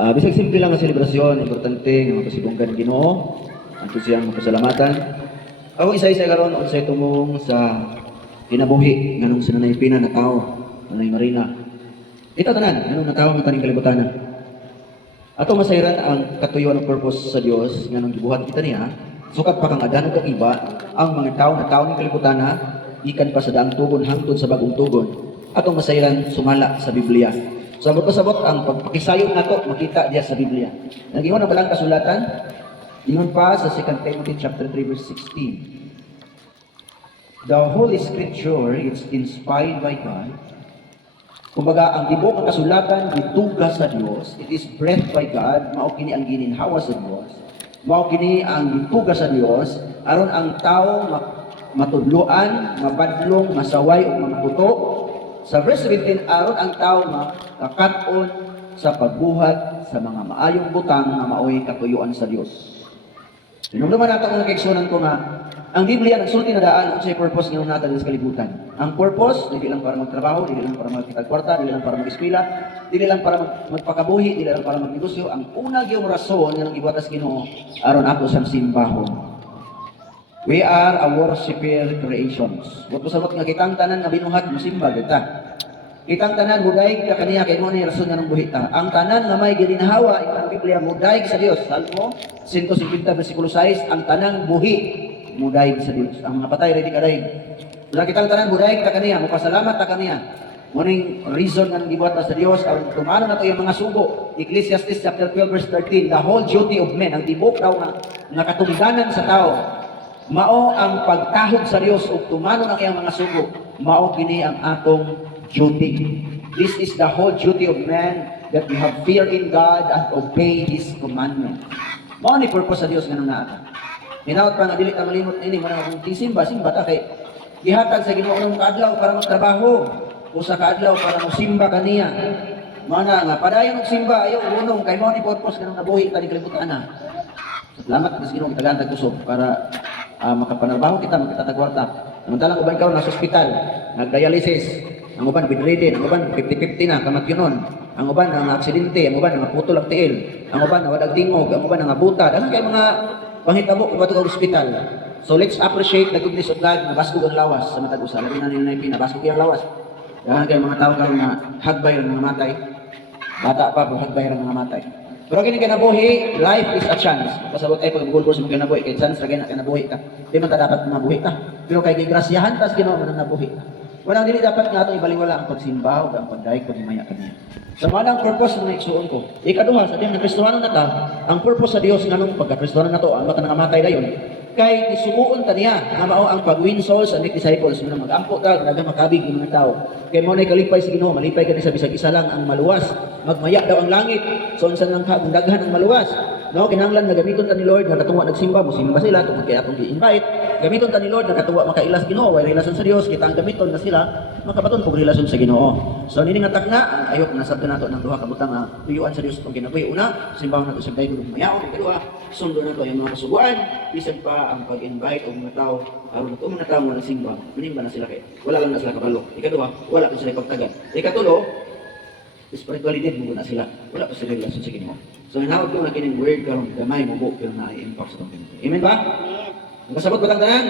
Bisag simple lang ang selebrasyon, importante nga mapasibunggan Ginoo, ang siyang mapasalamatan. Ako isa-isa karon unsay tumong sa kinabuhi nganong sinanay pina na tao, Nanay Marina. Ito tanan, nganong na tao ng kaning kalibutan. Ato masayran ang katuyuan ng purpose sa Dios nganong gibuhat kita niya. Sukat pa kang adan ug iba ang mga tao ng kalibutan ikan pa sa daang tugon hangtod sa bagong tugon. Atong masayran sumala sa Biblia. Sabot ang pagpakisayon nato makita diya sa Biblia. Nagingon ang balang kasulatan, ingon pa sa 2 Timothy chapter 3 verse 16. The Holy Scripture is inspired by God. Kumbaga, ang tibok ng kasulatan gituga sa Dios. It is breathed by God. Mao kini ang gininhawa sa Dios. Mao kini ang gituga sa Dios aron ang tawo matudloan, mabadlong, masaway o maputo. Sa verse 17, aron ang tao makakat-on sa pagbuhat sa mga maayong butang na maoy katuyuan sa Dios. Tinumduman nato ang nakaigsunan ko nga, ang Biblia nagsulti na daan unsay purpose nga natin sa kalibutan. Ang purpose, dili lang para magtrabaho, dili lang para magkitag kwarta, dili lang para mag-eskwela, dili lang para magpakabuhi, dili lang para magnegosyo. Ang una gyud rason nga nang ibuhat sa Ginoo aron ako siyang simbahon. We are a worshiper creations. Wato sabot nga kitang tanan nga binuhat mosimba kita. Kitang tanan mudaig ka kaniya kay mo ni rason nga nang buhita. Ang tanan nga may gininahawa ang Biblia mudaig sa Dios. Salmo 150 bersikulo 6, ang tanang buhi mudaig sa Dios. Ang mga patay ready kadaig. Wala kitang tanan mudaig ka kaniya, mopasalamat ta kaniya. Muning reason nga gibuhat sa Dios aron tumano na to yung mga sugo. Ecclesiastes chapter 12 verse 13, the whole duty of men, ang tibok daw nga katungdanan sa tao. Mao ang pagtahog sa Dios ug tumano ang iyang mga sugo. Mao kini ang atong duty. This is the whole duty of man, that we have fear in God and obey His commandment. Mao ni purpose sa Dios nganong naa. Hinaut pa nga dili ta malimot ini mo na kung simba ta kay gihatag sa Ginoo ng kaadlaw para magtrabaho, usa ka adlaw para mosimba kaniya. Mao na nga padayon og simba ayaw unong kay mao ni purpose nganong nabuhi ta ni kalibutan na. Salamat sa Ginoo kita gantag kusog para makapanarbaho kita, magkitatagwarta. Samantalang uban karon nasa ospital, nagdialysis, ang uban bedridden, ang uban 50-50 na, kamatyonon, ang uban ang aksidente, ang uban ang putol ang tiil, ang uban ang wadag tingog, ang uban ang butad, ang kay mga panghitabo kung bato ka ospital. So let's appreciate the goodness of God, mabaskog ang lawas sa matag usa. Labi na nila na pinabaskog ang lawas. Dahan kay mga tao karon na hagbay ang mga matay. Bata pa, hagbay ang mga matay. Pero kini kinabuhi, life is a chance. Pasabot ay pag-Google sa mga kinabuhi, kay chance ra kinabuhi ka. Di man ta dapat mabuhi ka. Pero kay gigrasyahan tas Ginoo man nabuhi ka. Walang dili dapat nga ato ibaliwala ang pagsimba ug ang pagdaig pagmaya kaniya. Sa manang purpose ng igsuon ko. Ikaduha sa diyang Kristohanon na ta, ang purpose sa Dios nganong pagka-Kristohanon nato, ang mata nangamatay dayon. Kay isubuon ta niya nga mao ang pag-win souls and make disciples nga mag-ampo ta naga makabig ng mga tao. Kay mo nay kalipay sa Ginoo, malipay kani sa bisag isa lang ang maluwas. Magmaya daw ang langit. So unsan lang kung daghan ang maluwas. No, kinahanglan nga gamiton ta ni Lord nga katuwa nagsimba, musimba sila tungod kay atong gi-invite. Gamiton ta ni Lord nga katuwa makailas Ginoo, way relasyon sa Dios, kita ang gamiton na sila makabaton pug relasyon sa Ginoo. So nini nga takna, ayok nasabtan nato ng duha ka butang nga tuyuan sa Dios tong kinabuhi. Una, simbahon nato sa dayto ng mayaon. Ikaduha, sundo nato ang mga kasuguan, bisan pa ang pag-invite og mga tao aron to mga tao mo nagsimba. Manimba na sila kay wala lang na sila kabalo. Ikaduha, wala pa sila pagtagan. Ikatulo, spirituality mo na sila. Wala pa sila relasyon sa Ginoo. So hinawag ko na kining word karon gamay mo pero na i-impact sa tong. Amen ba? Ang kasabot ba tanan?